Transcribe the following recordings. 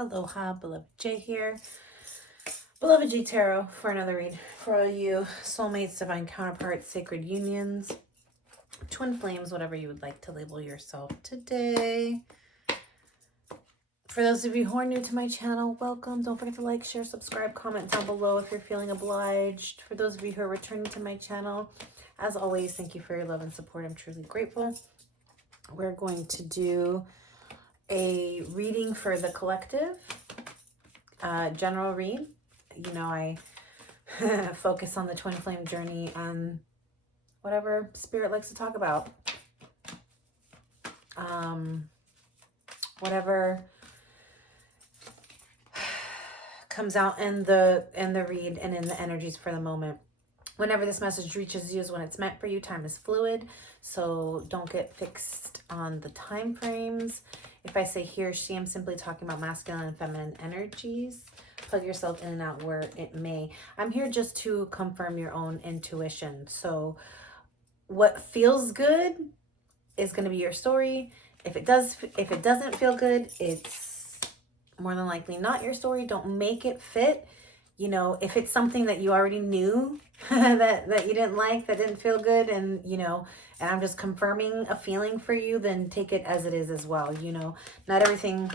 Aloha, Beloved J here. Beloved J Tarot for another read for all you soulmates, divine counterparts, sacred unions, twin flames, whatever you would like to label yourself today. For those of you who are new to my channel, welcome. Don't forget to like, share, subscribe, comment down below if you're feeling obliged. For those of you who are returning to my channel, as always, thank you for your love and support. I'm truly grateful. We're going to do a reading for the collective, general read. You know, I focus on the twin flame journey and whatever spirit likes to talk about. Whatever comes out in the read and in the energies for the moment. Whenever this message reaches you is when it's meant for you. Time is fluid, so don't get fixed on the time frames. If I say he or she, I'm simply talking about masculine and feminine energies. Plug yourself in and out where it may. I'm here just to confirm your own intuition. So what feels good is going to be your story. If it doesn't feel good, it's more than likely not your story. Don't make it fit. You know, if it's something that you already knew that you didn't like, that didn't feel good, and you know, and I'm just confirming a feeling for you, then take it as it is as well. You know, not everything,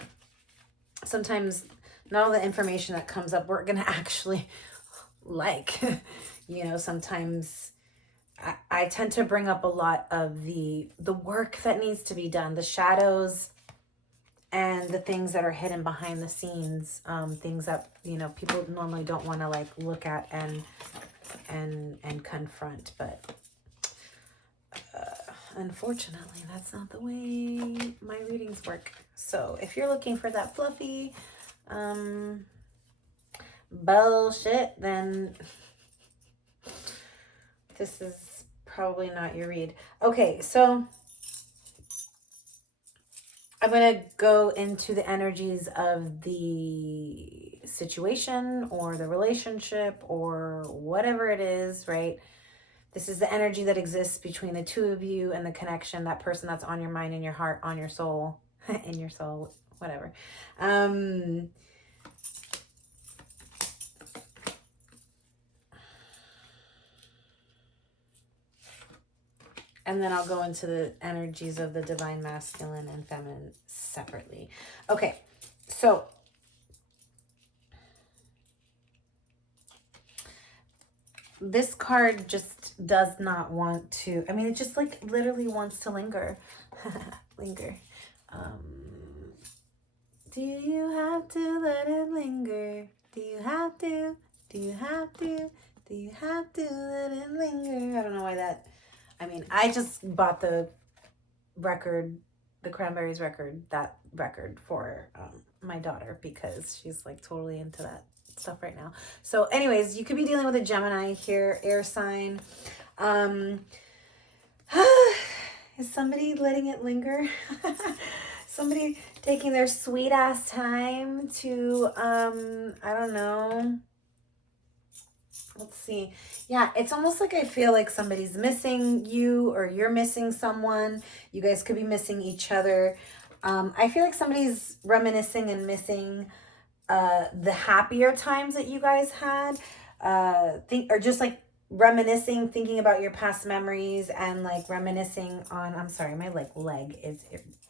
sometimes not all the information that comes up we're gonna actually like. You know, sometimes I tend to bring up a lot of the work that needs to be done, the shadows and the things that are hidden behind the scenes, things that, you know, people normally don't want to like look at and confront, but unfortunately that's not the way my readings work. So if you're looking for that fluffy bullshit, then this is probably not your read. Okay, so I'm going to go into the energies of the situation or the relationship or whatever it is, right? This is the energy that exists between the two of you and the connection, that person that's on your mind, in your heart, on your soul, in your soul, whatever. And then I'll go into the energies of the divine masculine and feminine separately. Okay, so this card just does not want to, I mean, it just like literally wants to linger. Linger. Do you have to let it linger? Do you have to? Do you have to? Do you have to let it linger? I don't know why that, I mean, I just bought the record, the Cranberries record, that record for my daughter because she's like totally into that stuff right now. So anyways, you could be dealing with a Gemini here, air sign. Is somebody letting it linger? Somebody taking their sweet ass time to I don't know. Let's see. Yeah, it's almost like I feel like somebody's missing you or you're missing someone. You guys could be missing each other. I feel like somebody's reminiscing and missing the happier times that you guys had. Or just like reminiscing, thinking about your past memories and like reminiscing on, I'm sorry, my like leg is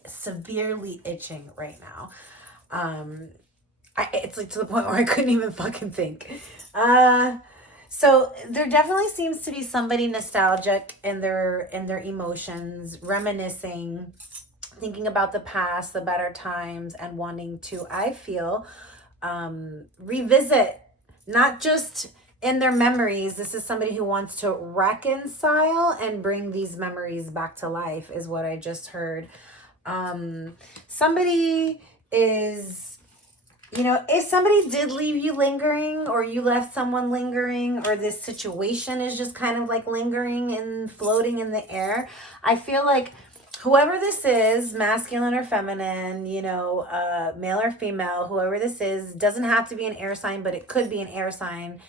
severely itching right now. It's like to the point where I couldn't even fucking think. So there definitely seems to be somebody nostalgic in their emotions, reminiscing, thinking about the past, the better times, and wanting to, I feel, revisit, not just in their memories. This is somebody who wants to reconcile and bring these memories back to life, is what I just heard. Somebody is, you know, if somebody did leave you lingering, or you left someone lingering, or this situation is just kind of like lingering and floating in the air, I feel like whoever this is, masculine or feminine, you know, male or female, whoever this is, doesn't have to be an air sign, but it could be an air sign,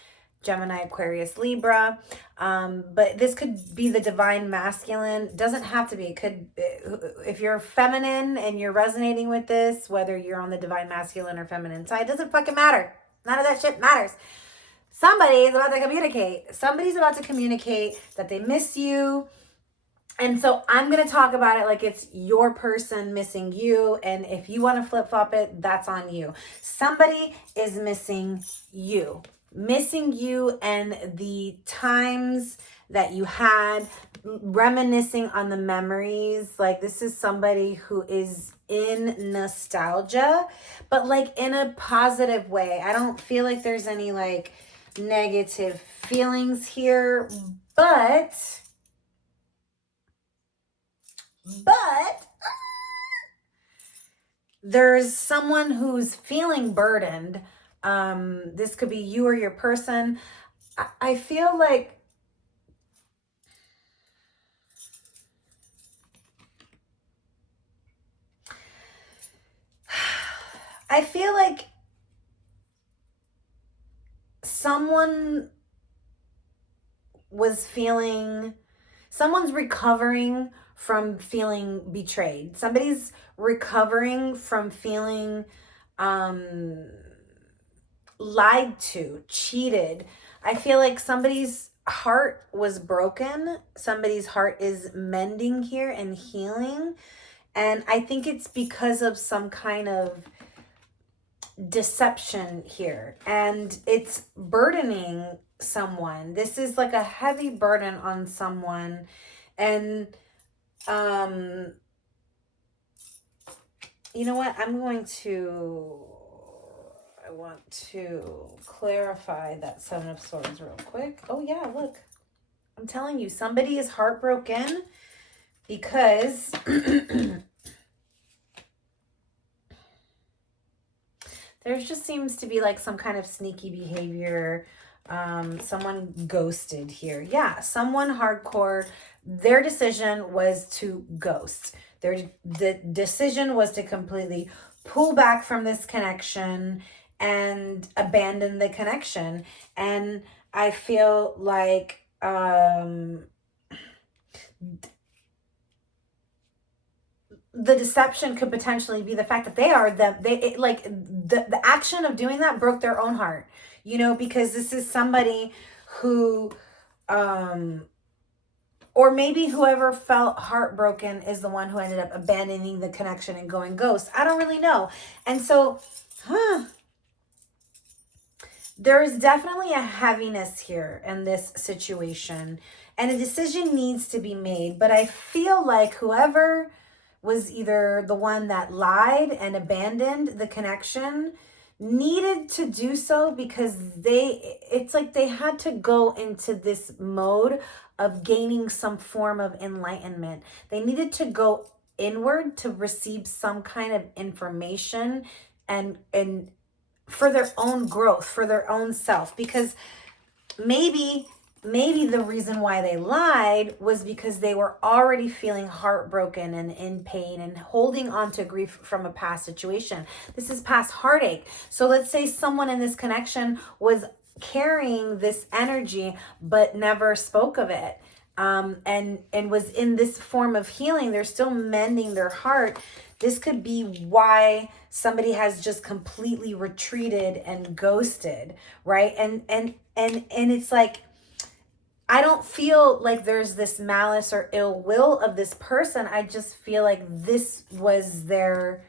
Gemini, Aquarius, Libra. But this could be the divine masculine. Doesn't have to be. It could, if you're feminine and you're resonating with this, whether you're on the divine masculine or feminine side, doesn't fucking matter. None of that shit matters. Somebody's about to communicate. Somebody's about to communicate that they miss you. And so I'm going to talk about it like it's your person missing you. And if you want to flip-flop it, that's on you. Somebody is missing you. Missing you and the times that you had, reminiscing on the memories. Like, this is somebody who is in nostalgia, but like in a positive way. I don't feel like there's any like negative feelings here, but there's someone who's feeling burdened. This could be you or your person. I feel like someone was feeling, someone's recovering from feeling betrayed. Somebody's recovering from feeling lied to, cheated. I feel like somebody's heart was broken. Somebody's heart is mending here and healing. And I think it's because of some kind of deception here. And it's burdening someone. This is like a heavy burden on someone. And you know what? I want to clarify that Seven of Swords real quick. Oh yeah, look. I'm telling you, somebody is heartbroken because there just seems to be like some kind of sneaky behavior. Someone ghosted here. Yeah, someone hardcore. Their decision was to ghost. The decision was to completely pull back from this connection and abandon the connection. And I feel like the deception could potentially be the fact that the action of doing that broke their own heart, you know, because this is somebody who or maybe whoever felt heartbroken is the one who ended up abandoning the connection and going ghost. I don't really know. And so there is definitely a heaviness here in this situation, and a decision needs to be made. But I feel like whoever was either the one that lied and abandoned the connection needed to do so because it's like they had to go into this mode of gaining some form of enlightenment. They needed to go inward to receive some kind of information and for their own growth, for their own self, because maybe the reason why they lied was because they were already feeling heartbroken and in pain and holding on to grief from a past situation. This is past heartache. So let's say someone in this connection was carrying this energy but never spoke of it, and was in this form of healing. They're still mending their heart. This could be why somebody has just completely retreated and ghosted, right? And it's like, I don't feel like there's this malice or ill will of this person. I just feel like this was their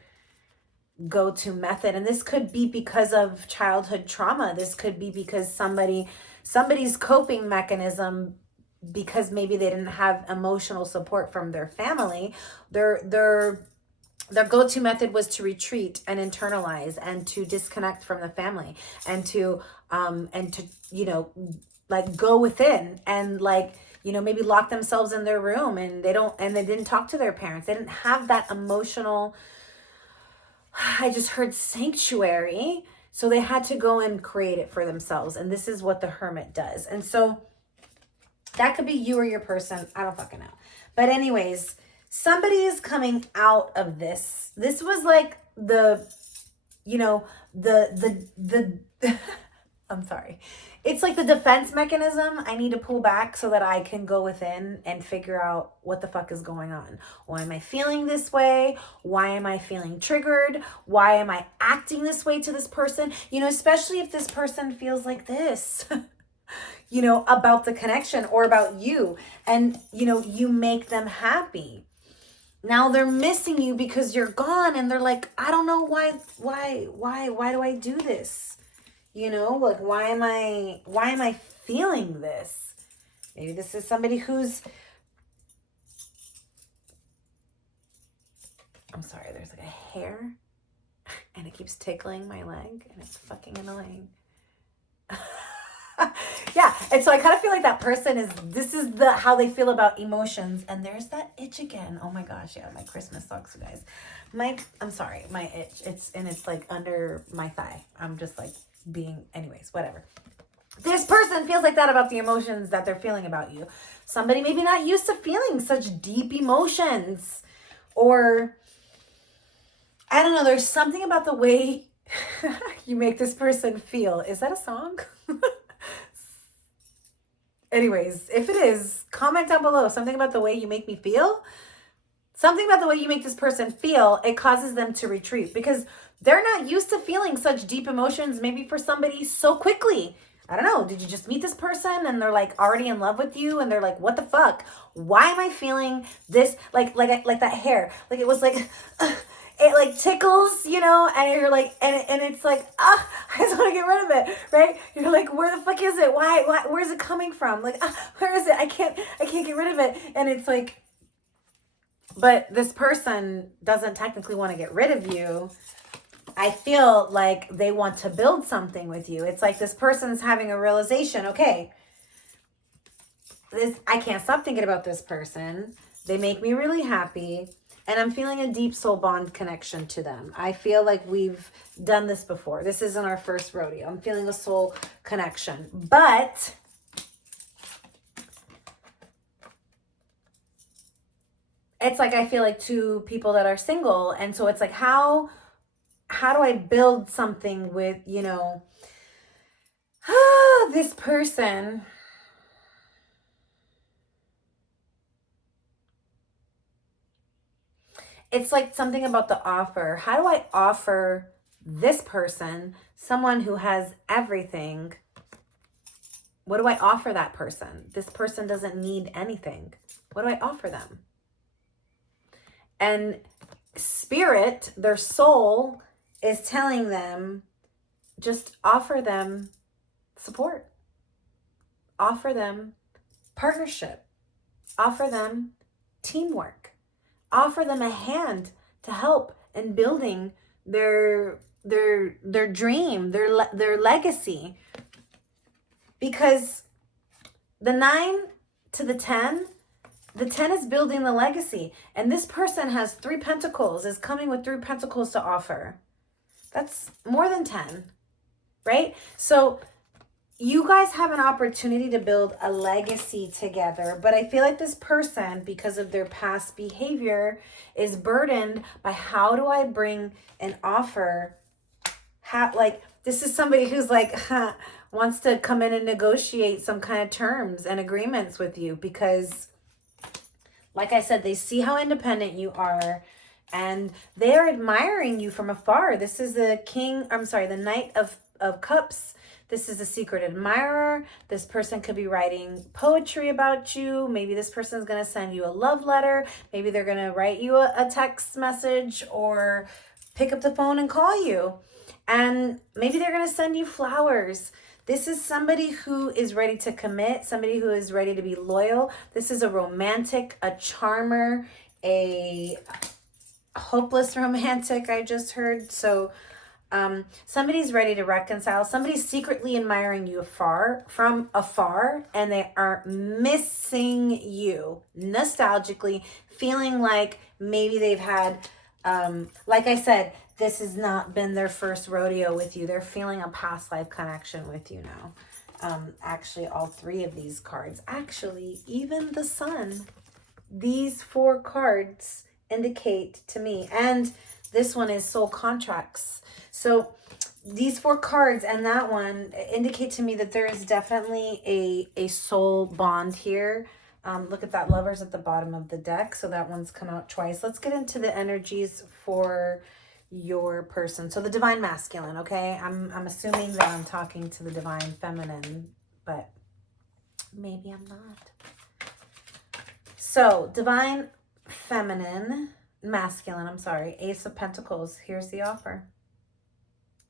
go-to method. And this could be because of childhood trauma. This could be because somebody's coping mechanism, because maybe they didn't have emotional support from their family, their go-to method was to retreat and internalize and to disconnect from the family and to you know, like go within and like, you know, maybe lock themselves in their room, and they didn't talk to their parents. They didn't have that emotional, I just heard sanctuary. So they had to go and create it for themselves. And this is what the Hermit does. And so that could be you or your person. I don't fucking know. But anyways, somebody is coming out of this. This was like the I'm sorry. It's like the defense mechanism. I need to pull back so that I can go within and figure out what the fuck is going on. Why am I feeling this way? Why am I feeling triggered? Why am I acting this way to this person? You know, especially if this person feels like this, you know, about the connection or about you. And, you know, you make them happy. Now they're missing you because you're gone and they're like, I don't know why do I do this? You know, like, why am I feeling this? Maybe this is somebody who's, I'm sorry, there's like a hair and it keeps tickling my leg and it's fucking annoying. Yeah, and so I kind of feel like that person is, this is how they feel about emotions. And there's that itch again. Oh my gosh, yeah, my Christmas socks, you guys. I'm sorry, my itch, it's like under my thigh. I'm just like anyways, whatever. This person feels like that about the emotions that they're feeling about you. Somebody maybe not used to feeling such deep emotions, or I don't know, there's something about the way you make this person feel. Is that a song? Anyways, if it is, comment down below. Something about the way you make me feel. Something about the way you make this person feel, it causes them to retreat because they're not used to feeling such deep emotions, maybe for somebody so quickly. I don't know. Did you just meet this person and they're like already in love with you and they're like, what the fuck? Why am I feeling this? Like that hair. Like it was like, it like tickles, you know, and you're like, and it's like, I just want to get rid of it, right? You're like, where the fuck is it? Why, where's it coming from? Like, where is it? I can't get rid of it. And it's like, but this person doesn't technically want to get rid of you. I feel like they want to build something with you. It's like this person's having a realization, okay, I can't stop thinking about this person. They make me really happy. And I'm feeling a deep soul bond connection to them. I feel like we've done this before. This isn't our first rodeo. I'm feeling a soul connection. But it's like I feel like two people that are single. And so it's like, how do I build something with, you know, this person? It's like something about the offer. How do I offer this person, someone who has everything? What do I offer that person? This person doesn't need anything. What do I offer them? And spirit, their soul, is telling them, just offer them support. Offer them partnership. Offer them teamwork. Offer them a hand to help in building their dream, their legacy. Because the 9 to the 10 is building the legacy. And this person has 3 pentacles, is coming with 3 pentacles to offer. That's more than 10, right? So you guys have an opportunity to build a legacy together, but I feel like this person, because of their past behavior, is burdened by how do I bring an offer? Like, this is somebody who's like, wants to come in and negotiate some kind of terms and agreements with you because, like I said, they see how independent you are and they're admiring you from afar. This is the Knight of Cups. This is a secret admirer. This person could be writing poetry about you. Maybe this person is going to send you a love letter. Maybe they're going to write you a text message or pick up the phone and call you. And maybe they're going to send you flowers. This is somebody who is ready to commit, somebody who is ready to be loyal. This is a romantic, a charmer, a hopeless romantic, I just heard. So somebody's ready to reconcile. Somebody's secretly admiring you from afar, and they are missing you nostalgically, feeling like maybe they've had, like I said, this has not been their first rodeo with you. They're feeling a past life connection with you now. Actually, all 3 of these cards, actually, even the Sun, these 4 cards indicate to me, and this one is soul contracts. So these 4 cards and that one indicate to me that there is definitely a soul bond here. Look at that, Lovers at the bottom of the deck. So that one's come out twice. Let's get into the energies for your person. So the divine masculine, okay? I'm assuming that I'm talking to the divine feminine, but maybe I'm not. So divine feminine, masculine, I'm sorry, Ace of Pentacles. Here's the offer.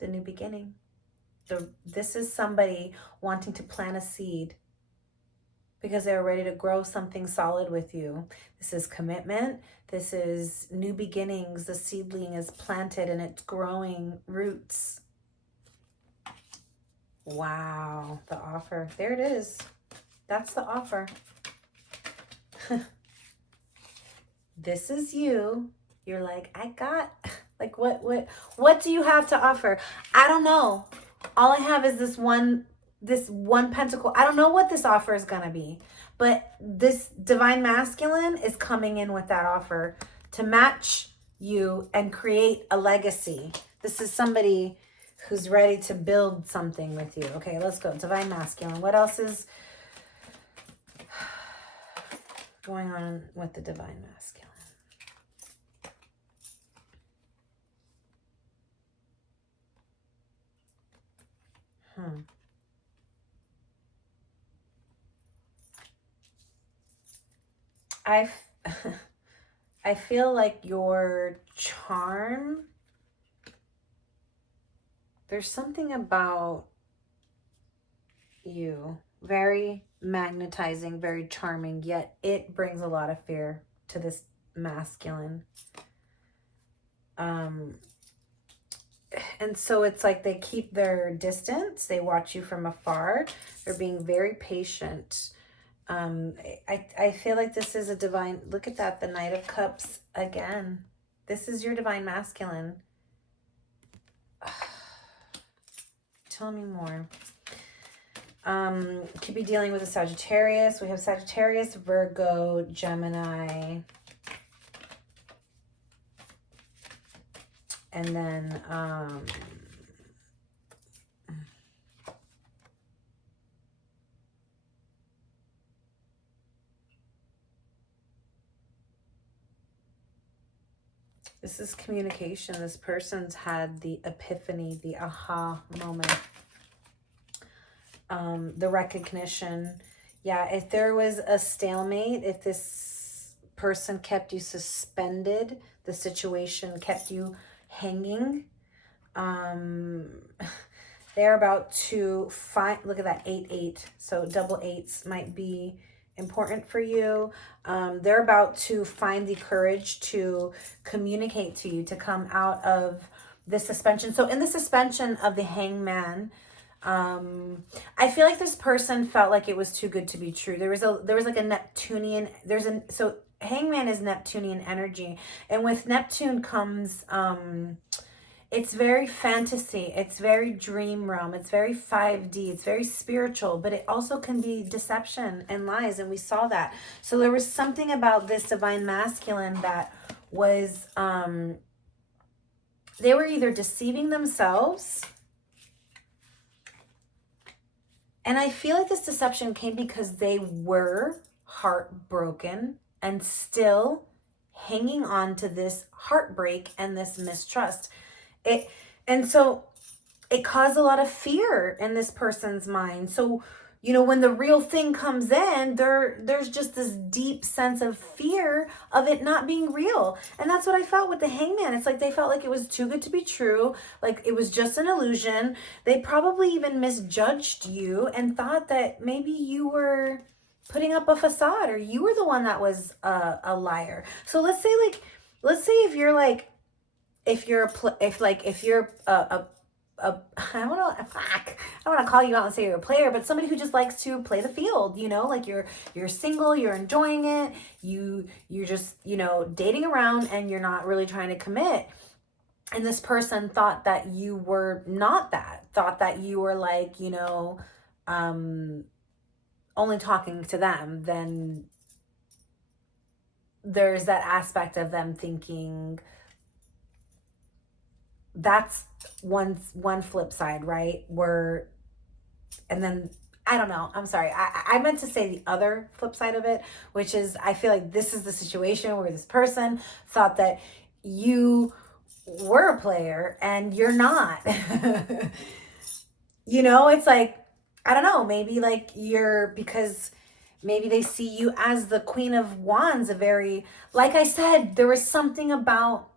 The new beginning. This is somebody wanting to plant a seed because they're ready to grow something solid with you. This is commitment. This is new beginnings. The seedling is planted and it's growing roots. Wow, the offer. There it is. That's the offer. This is you. You're like, I got, like, what do you have to offer? I don't know. All I have is this one pentacle. I don't know what this offer is going to be, but this divine masculine is coming in with that offer to match you and create a legacy. This is somebody who's ready to build something with you. Okay, let's go. Divine masculine. What else is going on with the divine masculine? I feel like your charm, there's something about you, very magnetizing, very charming, yet it brings a lot of fear to this masculine. And so it's like they keep their distance. They watch you from afar. They're being very patient. I feel like this is a divine, look at that, the Knight of Cups again. This is your divine masculine. Tell me more. Could be dealing with a Sagittarius. We have Sagittarius, Virgo, Gemini. And then, this is communication. This person's had the epiphany, the aha moment. The recognition. Yeah, if there was a stalemate, if this person kept you suspended, the situation kept you hanging, they're about to find, look at that, 8-8. So double eights might be important for you. They're about to find the courage to communicate to you, to come out of the suspension. So in the suspension of the Hangman, I feel like this person felt like it was too good to be true. There was like a Neptunian, so Hangman is Neptunian energy, and with Neptune comes, it's very fantasy, it's very dream realm, it's very 5D, it's very spiritual, but it also can be deception and lies, and we saw that. So there was something about this divine masculine that was, they were either deceiving themselves, and I feel like this deception came because they were heartbroken and still hanging on to this heartbreak and this mistrust. And so it caused a lot of fear in this person's mind. So, you know, when the real thing comes in, there's just this deep sense of fear of it not being real. And that's what I felt with the Hangman. It's like they felt like it was too good to be true, like it was just an illusion. They probably even misjudged you and thought that maybe you were putting up a facade, or you were the one that was a liar. So let's say if you're like, if you're a I don't want to call you out and say you're a player, but somebody who just likes to play the field, you know, like you're single, you're enjoying it, you're just, you know, dating around and you're not really trying to commit. And this person thought that you were not that, thought that you were like, you know, only talking to them. Then there's that aspect of them thinking that's one flip side, right? And then I don't know. I'm sorry. I meant to say the other flip side of it, which is I feel like this is the situation where this person thought that you were a player and you're not. It's like, I don't know, maybe like because maybe they see you as the Queen of Wands, like I said, there was something about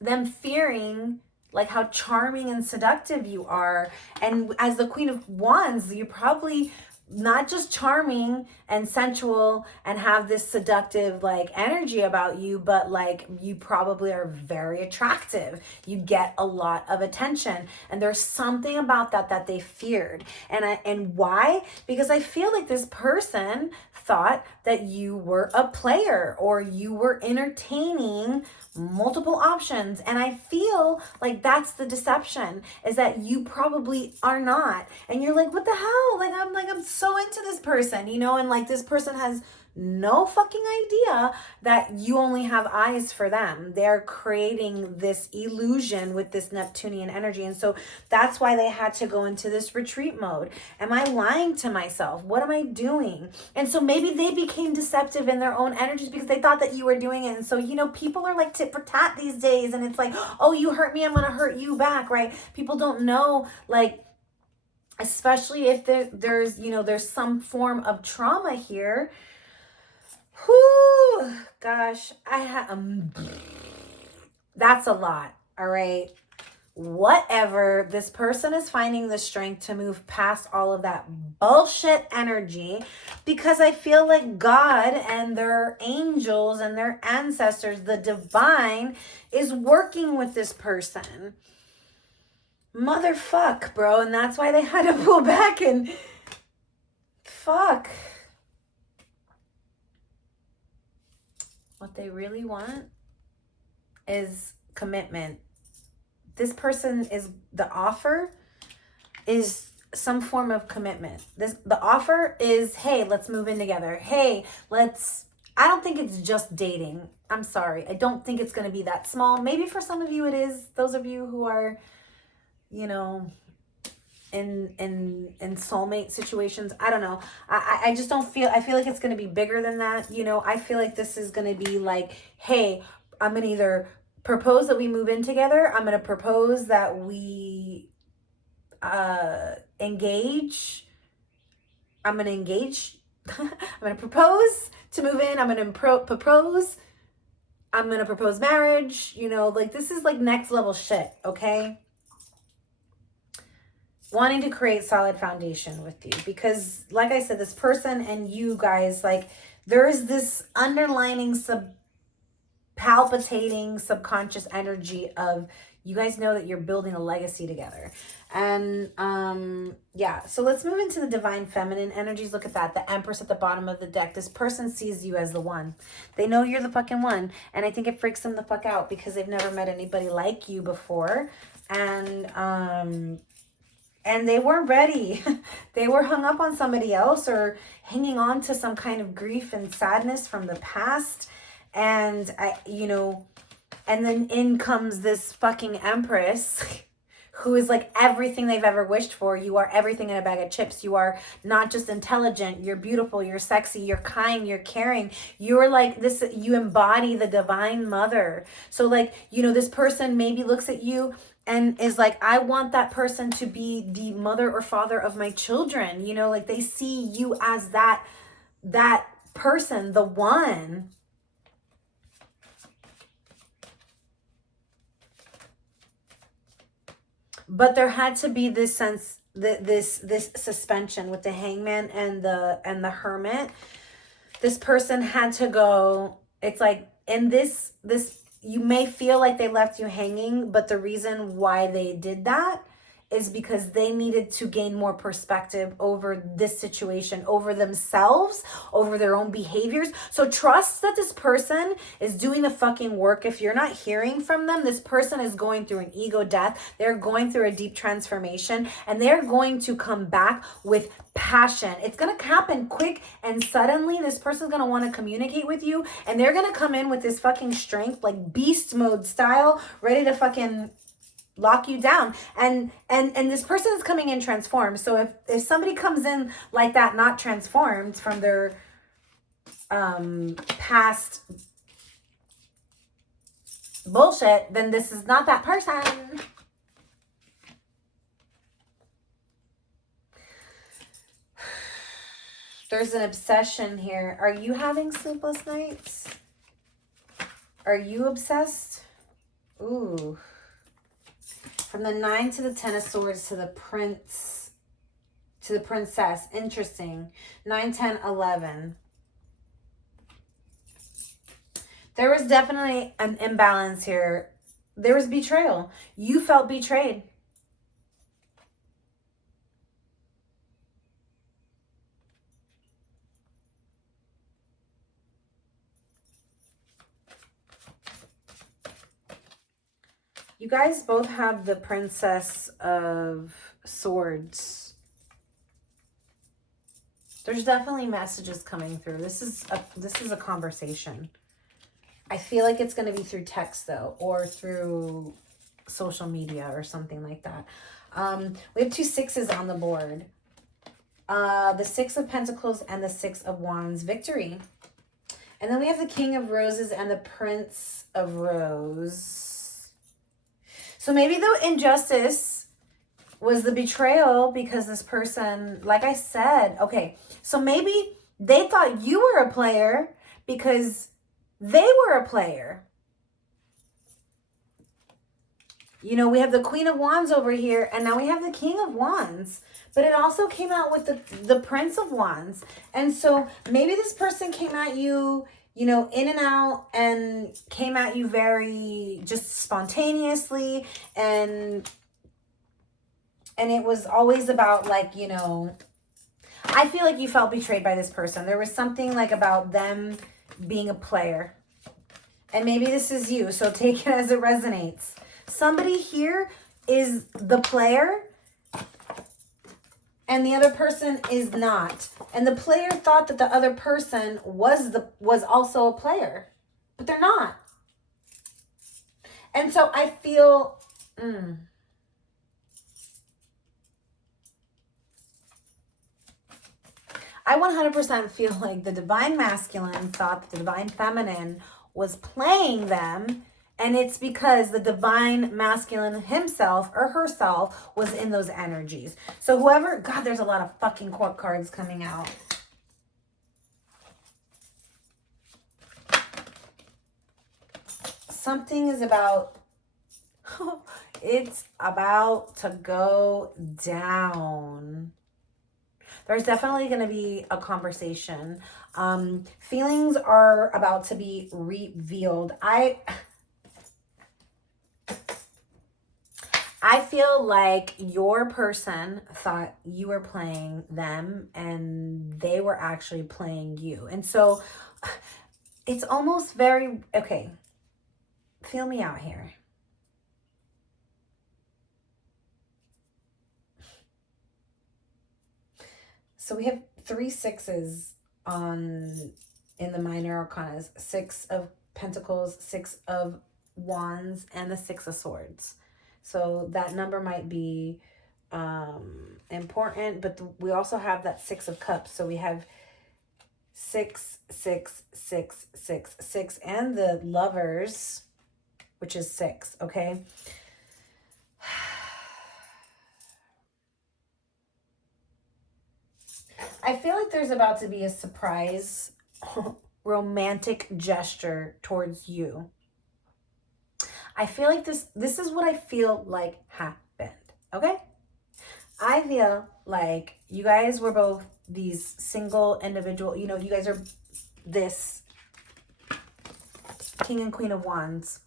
them fearing like how charming and seductive you are. And as the Queen of Wands, you're probably not just charming and sensual and have this seductive like energy about you, but like you probably are very attractive. You get a lot of attention, and there's something about that they feared. And why? Because I feel like this person thought that you were a player or you were entertaining multiple options. And I feel like that's the deception, is that you probably are not. And you're like, what the hell? I'm so into this person, and like this person has no fucking idea that you only have eyes for them. They're creating this illusion with this Neptunian energy. And so that's why they had to go into this retreat mode. Am I lying to myself? What am I doing? And so maybe they became deceptive in their own energies because they thought that you were doing it. And so, people are like tit for tat these days. And it's like, oh, you hurt me, I'm going to hurt you back, right? People don't know, like, especially if there's some form of trauma here. Whoo, gosh, that's a lot. All right. Whatever, this person is finding the strength to move past all of that bullshit energy, because I feel like God and their angels and their ancestors, the divine, is working with this person. Motherfuck, bro. And that's why they had to pull back and fuck. What they really want is commitment. This person the offer is some form of commitment. The offer is, hey, let's move in together. Hey, I don't think it's just dating. I'm sorry. I don't think it's going to be that small. Maybe for some of you it is. Those of you who are, in soulmate situations. I don't know. I just don't feel, I feel like it's going to be bigger than that. I feel like this is going to be like, hey, I'm going to either propose that we move in together. I'm going to propose that we engage. I'm going to engage. I'm going to propose to move in. I'm going to propose. I'm going to propose marriage. Like this is like next level shit. Okay. Wanting to create solid foundation with you, because like I said, this person and you guys, like there is this underlining palpitating subconscious energy of you guys know that you're building a legacy together. And yeah, so let's move into the divine feminine energies. Look at that, the Empress at the bottom of the deck. This person sees you as the one. They know you're the fucking one, and I think it freaks them the fuck out because they've never met anybody like you before. And they weren't ready. They were hung up on somebody else or hanging on to some kind of grief and sadness from the past. And and then in comes this fucking Empress who is like everything they've ever wished for. You are everything in a bag of chips. You are not just intelligent, you're beautiful, you're sexy, you're kind, you're caring. You're like this, you embody the divine mother. So like, this person maybe looks at you and is like, I want that person to be the mother or father of my children. Like they see you as that person, the one. But there had to be this sense that this suspension with the Hangman and the Hermit. This person had to go. It's like in this you may feel like they left you hanging, but the reason why they did that is because they needed to gain more perspective over this situation, over themselves, over their own behaviors. So trust that this person is doing the fucking work. If you're not hearing from them, this person is going through an ego death. They're going through a deep transformation, and they're going to come back with passion. It's going to happen quick and suddenly. This person's going to want to communicate with you, and they're going to come in with this fucking strength, like beast mode style, ready to fucking lock you down. And this person is coming in transformed. So if somebody comes in like that, not transformed from their past bullshit, then this is not that person. There's an obsession here. Are you having sleepless nights? Are you obsessed? Ooh. From the 9 to the 10 of Swords to the Prince, to the Princess. Interesting. 9, 10, 11. There was definitely an imbalance here. There was betrayal. You felt betrayed. You guys both have the Princess of Swords. There's definitely messages coming through. This is a conversation. I feel like it's going to be through text though, or through social media or something like that. We have 2 6s on the board. The 6 of Pentacles and the 6 of Wands. Victory. And then we have the King of Roses and the Prince of Rose. So maybe the injustice was the betrayal because this person, like I said, okay, so maybe they thought you were a player because they were a player. You know, we have the Queen of Wands over here, and now we have the King of Wands. But it also came out with the Prince of Wands. And so maybe this person came at you, you know, in and out, and came at you very just spontaneously. And it was always about, like, you know, I feel like you felt betrayed by this person. There was something like about them being a player. And maybe this is you, so take it as it resonates. Somebody here is the player and the other person is not. And the player thought that the other person was also a player, but they're not. And so I feel I 100% feel like the divine masculine thought that the divine feminine was playing them, and it's because the divine masculine himself or herself was in those energies. So whoever, God, there's a lot of fucking court cards coming out. Something is about, it's about to go down. There's definitely going to be a conversation. Feelings are about to be revealed. I feel like your person thought you were playing them and they were actually playing you. And so it's almost very, okay, feel me out here. So we have 3 6s in the minor arcanas. 6 of Pentacles, 6 of Wands, and the 6 of Swords. So that number might be important, but we also have that 6 of Cups. So we have 6, 6, 6, 6, 6, and the Lovers, which is 6, okay? I feel like there's about to be a surprise romantic gesture towards you. I feel like this is what I feel like happened, okay? I feel like you guys were both these single individual, you know, you guys are this King and Queen of Wands.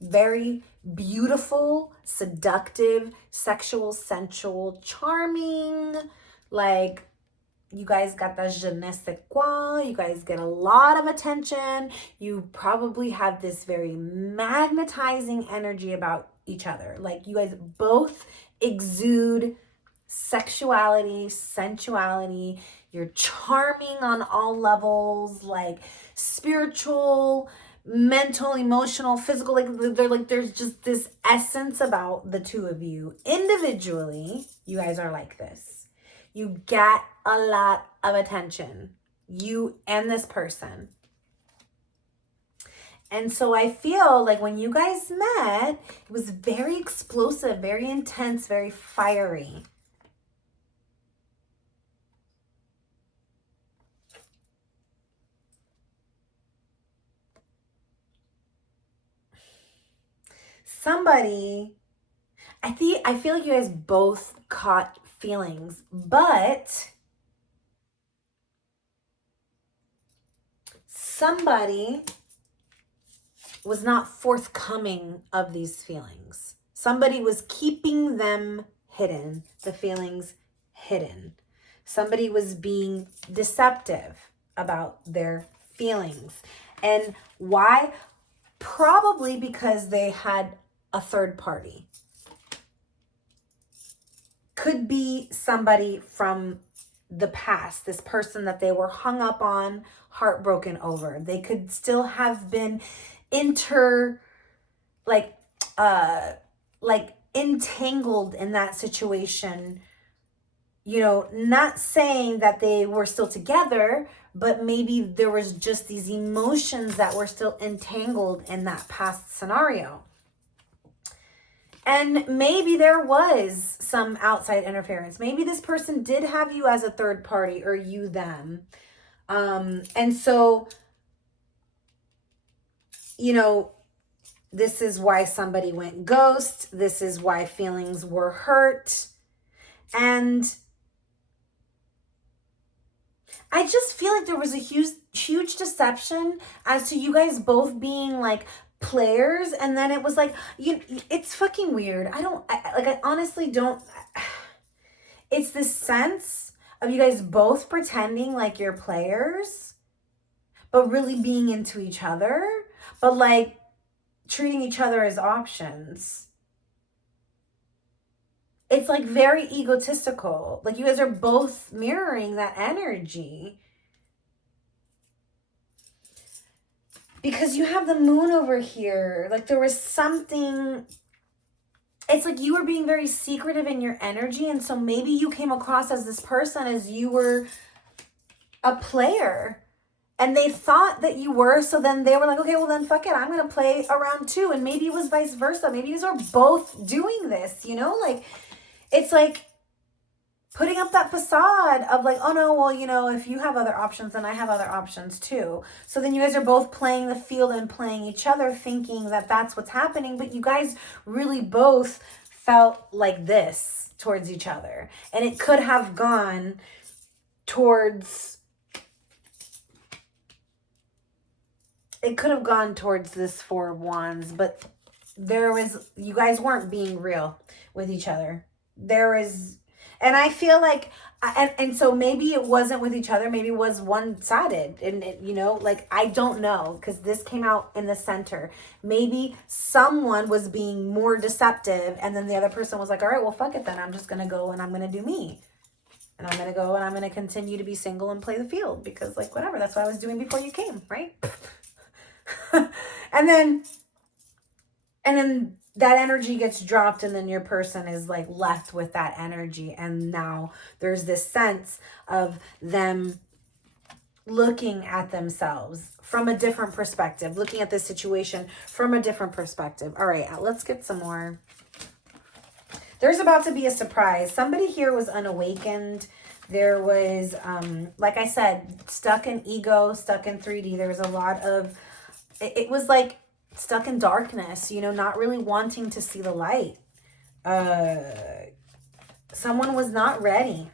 very beautiful, seductive, sexual, sensual, charming, like you guys got that je ne sais quoi. You guys get a lot of attention. You probably have this very magnetizing energy about each other. Like you guys both exude sexuality, sensuality. You're charming on all levels, like spiritual, mental, emotional, physical. Like there's just this essence about the two of you. Individually, you guys are like this. You get a lot of attention, you and this person. And so I feel like when you guys met, it was very explosive, very intense, very fiery. Somebody, I feel like you guys both caught feelings, but somebody was not forthcoming of these feelings. Somebody was keeping them hidden, the feelings hidden. Somebody was being deceptive about their feelings. And why? Probably because they had a third party. Could be somebody from the past, this person that they were hung up on, heartbroken over. They could still have been entangled in that situation, you know, not saying that they were still together, but maybe there was just these emotions that were still entangled in that past scenario. And maybe there was some outside interference. Maybe this person did have you as a third party, or you them. And so, you know, this is why somebody went ghost. This is why feelings were hurt. And I just feel like there was a huge deception as to you guys both being like players. And then it was like, it's fucking weird. I honestly don't. It's this sense of you guys both pretending like you're players, but really being into each other, but like treating each other as options. It's like very egotistical. Like you guys are both mirroring that energy. Because you have the moon over here. Like there was something, it's like you were being very secretive in your energy. And so maybe you came across as this person as you were a player. And they thought that you were, so then they were like, okay, well then fuck it, I'm gonna play around too. And maybe it was vice versa. Maybe you guys are both doing this, you know? Like, it's like putting up that facade of like, oh no, well, you know, if you have other options, then I have other options too. So then you guys are both playing the field and playing each other, thinking that that's what's happening. But you guys really both felt like this towards each other. And it could have gone towards this Four of Wands, but you guys weren't being real with each other. And I feel like, and so maybe it wasn't with each other, maybe it was one-sided, and you know, like, I don't know, because this came out in the center. Maybe someone was being more deceptive, and then the other person was like, all right, well, fuck it then, I'm just gonna go and I'm gonna do me. And I'm gonna go and I'm gonna continue to be single and play the field, because like, whatever, that's what I was doing before you came, right? and then that energy gets dropped, and then your person is like left with that energy. And now there's this sense of them looking at themselves from a different perspective, looking at this situation from a different perspective. All right, let's get some more. There's about to be a surprise. Somebody here was unawakened. There was, like I said, stuck in ego, stuck in 3D. There was a lot of, it was like stuck in darkness, you know, not really wanting to see the light. Someone was not ready.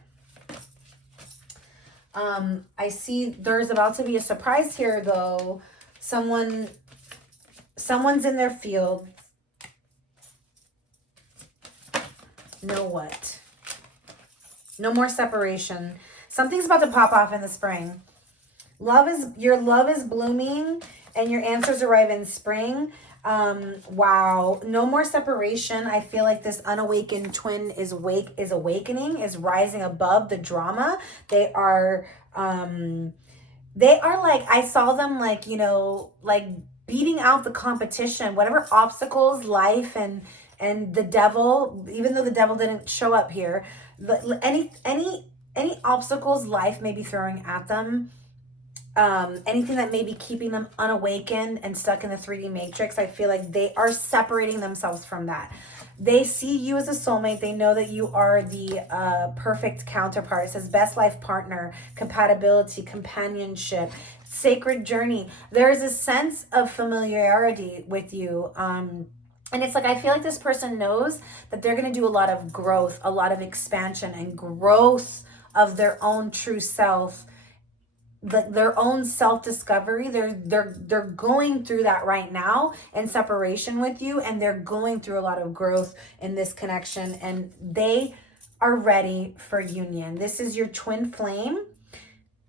I see there's about to be a surprise here, though. Someone Someone's in their field. Know what? No more separation. Something's about to pop off in the spring. Your love is blooming and your answers arrive in spring. Wow. No more separation. I feel like this unawakened twin is awakening, is rising above the drama. They are like, I saw them like, you know, like beating out the competition, whatever obstacles life and the devil, even though the devil didn't show up here, any obstacles life may be throwing at them, anything that may be keeping them unawakened and stuck in the 3D matrix, I feel like they are separating themselves from that. They see you as a soulmate. They know that you are the perfect counterpart. It says best life partner, compatibility, companionship, sacred journey. There's a sense of familiarity with you. And it's like, I feel like this person knows that they're going to do a lot of growth, a lot of expansion and growth of their own true self, their own self-discovery. They're going through that right now in separation with you, and they're going through a lot of growth in this connection, and they are ready for union. This is your twin flame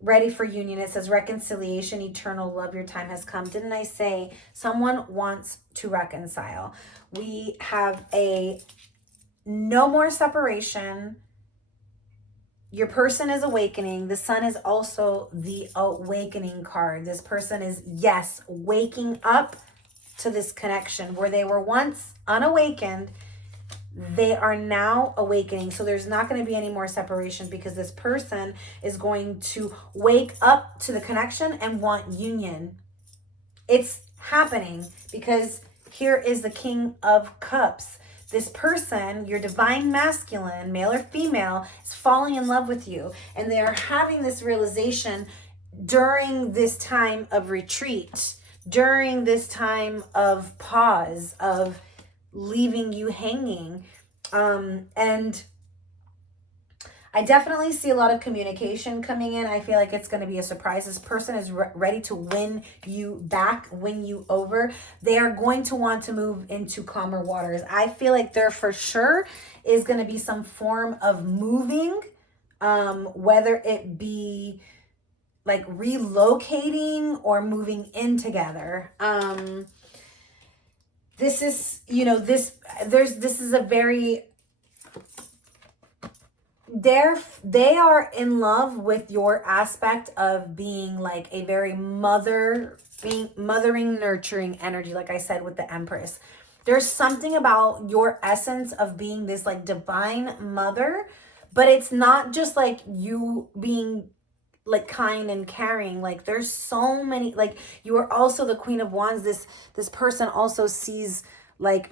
ready for union. It says reconciliation, eternal love, your time has come. Didn't I say someone wants to reconcile? We have a no more separation. Your person is awakening. The sun is also the awakening card. This person is, yes, waking up to this connection where they were once unawakened. They are now awakening. So there's not going to be any more separation because this person is going to wake up to the connection and want union. It's happening because here is the King of Cups. This person, your divine masculine, male or female, is falling in love with you. And they are having this realization during this time of retreat, during this time of pause, of leaving you hanging. And I definitely see a lot of communication coming in. I feel like it's going to be a surprise. This person is ready to win you back, win you over. They are going to want to move into calmer waters. I feel like there for sure is going to be some form of moving, whether it be like relocating or moving in together. This is, you know, this is a very, they are in love with your aspect of being like a very mothering, nurturing energy. Like I said, with the Empress, there's something about your essence of being this like divine mother, but it's not just like you being like kind and caring. Like there's so many, like you are also the Queen of Wands. This person also sees like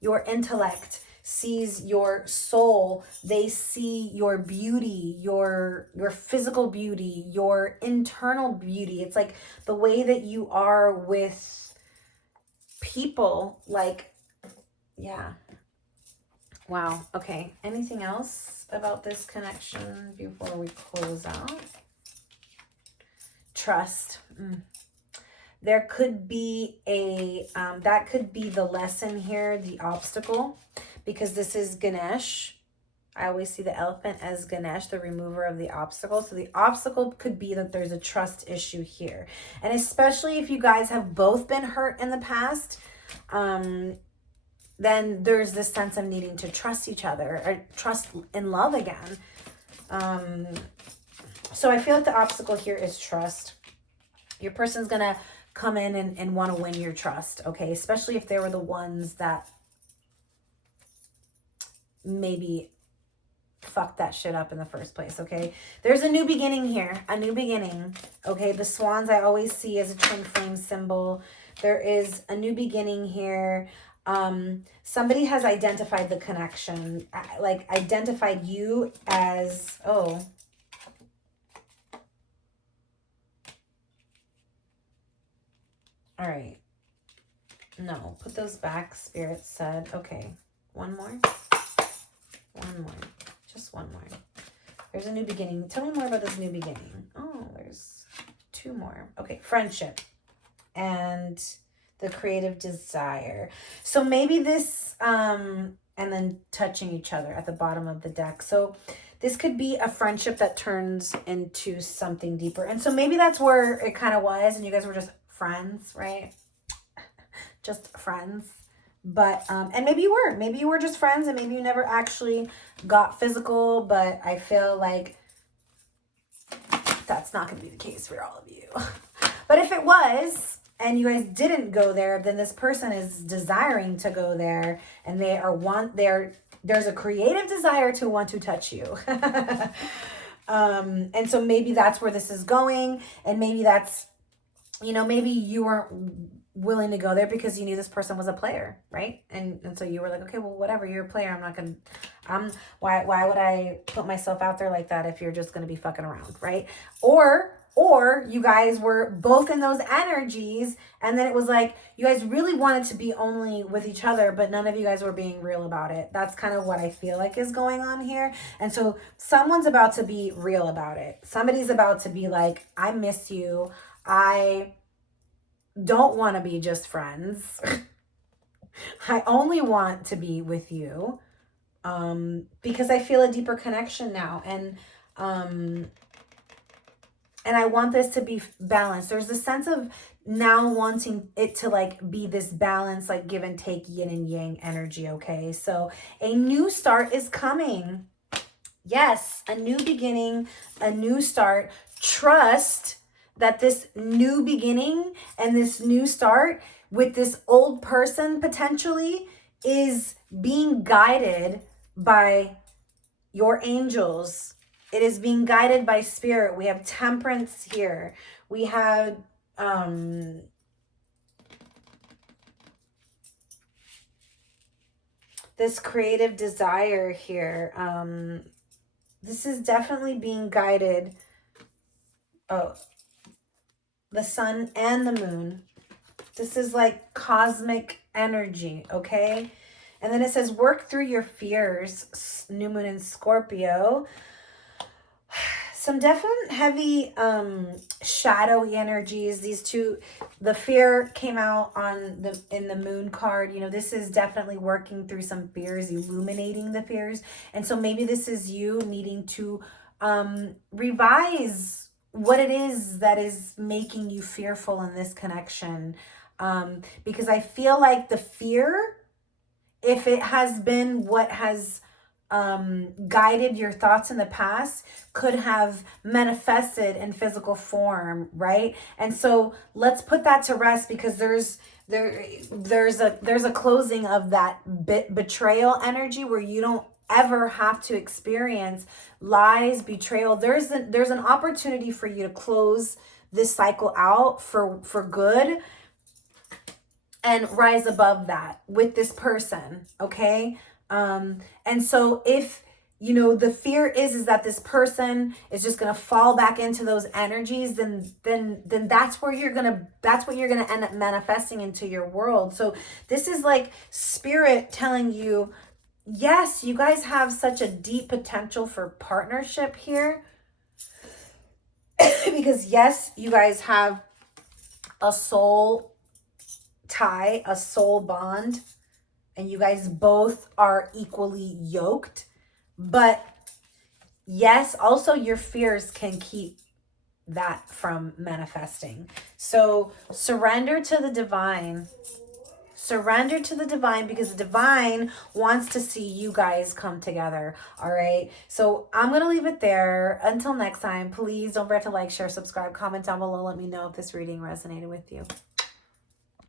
your intellect, sees your soul. They see your beauty, your physical beauty, your internal beauty. It's like the way that you are with people. Like, yeah. Wow. Okay. Anything else about this connection before we close out? Trust. There could be a, that could be the lesson here, the obstacle, because this is Ganesh. I always see the elephant as Ganesh, the remover of the obstacle. So the obstacle could be that there's a trust issue here. And especially if you guys have both been hurt in the past, then there's this sense of needing to trust each other or trust in love again. So I feel like the obstacle here is trust. Your person's going to come in and want to win your trust, okay? Especially if they were the ones that maybe fucked that shit up in the first place, okay? There's a new beginning here, a new beginning, okay? The swans I always see as a twin flame symbol. There is a new beginning here. Somebody has identified the connection, like identified you as, oh, all right. No, put those back, Spirit said. Okay, one more. One more. Just one more. There's a new beginning. Tell me more about this new beginning. Oh, there's two more. Okay, friendship. And The creative desire. So maybe this, and then touching each other at the bottom of the deck. So this could be a friendship that turns into something deeper. And so maybe that's where it kind of was, and you guys were just friends, right? Just friends. But, and maybe you were just friends, and maybe you never actually got physical, but I feel like that's not going to be the case for all of you. But if it was, and you guys didn't go there, then this person is desiring to go there, and there's a creative desire to want to touch you. And so maybe that's where this is going, and maybe that's, maybe you weren't willing to go there because you knew this person was a player, right? And so you were like, okay, well, whatever, you're a player. Why would I put myself out there like that if you're just going to be fucking around, right? Or you guys were both in those energies, and then it was like you guys really wanted to be only with each other, but none of you guys were being real about it. That's kind of what I feel like is going on here. And so someone's about to be real about it. Somebody's about to be like, I miss you. I don't want to be just friends. I only want to be with you, because I feel a deeper connection now. And I want this to be balanced. There's a sense of now wanting it to like be this balance, like give and take, yin and yang energy. Okay. So a new start is coming. Yes. A new beginning, a new start. Trust that this new beginning and this new start with this old person potentially is being guided by your angels. It is being guided by spirit. We have temperance here. We have this creative desire here. This is definitely being guided. Oh, the sun and the moon. This is like cosmic energy, okay? And then it says, work through your fears, new moon in Scorpio. Some definite heavy shadowy energies. These two, the fear came out in the moon card. This is definitely working through some fears, illuminating the fears. And so maybe this is you needing to revise what it is that is making you fearful in this connection. Because I feel like the fear, if it has been what has guided your thoughts in the past, could have manifested in physical form, right? And so let's put that to rest, because there's a closing of that betrayal energy where you don't ever have to experience lies, betrayal. There's an opportunity for you to close this cycle out for good and rise above that with this person, okay? And so if, the fear is that this person is just going to fall back into those energies, then that's what you're going to end up manifesting into your world. So this is like spirit telling you, yes, you guys have such a deep potential for partnership here. Because yes, you guys have a soul tie, a soul bond, and you guys both are equally yoked. But yes, also your fears can keep that from manifesting. So surrender to the divine. Surrender to the divine, because the divine wants to see you guys come together. All right. So I'm going to leave it there. Until next time, please don't forget to like, share, subscribe, comment down below. Let me know if this reading resonated with you.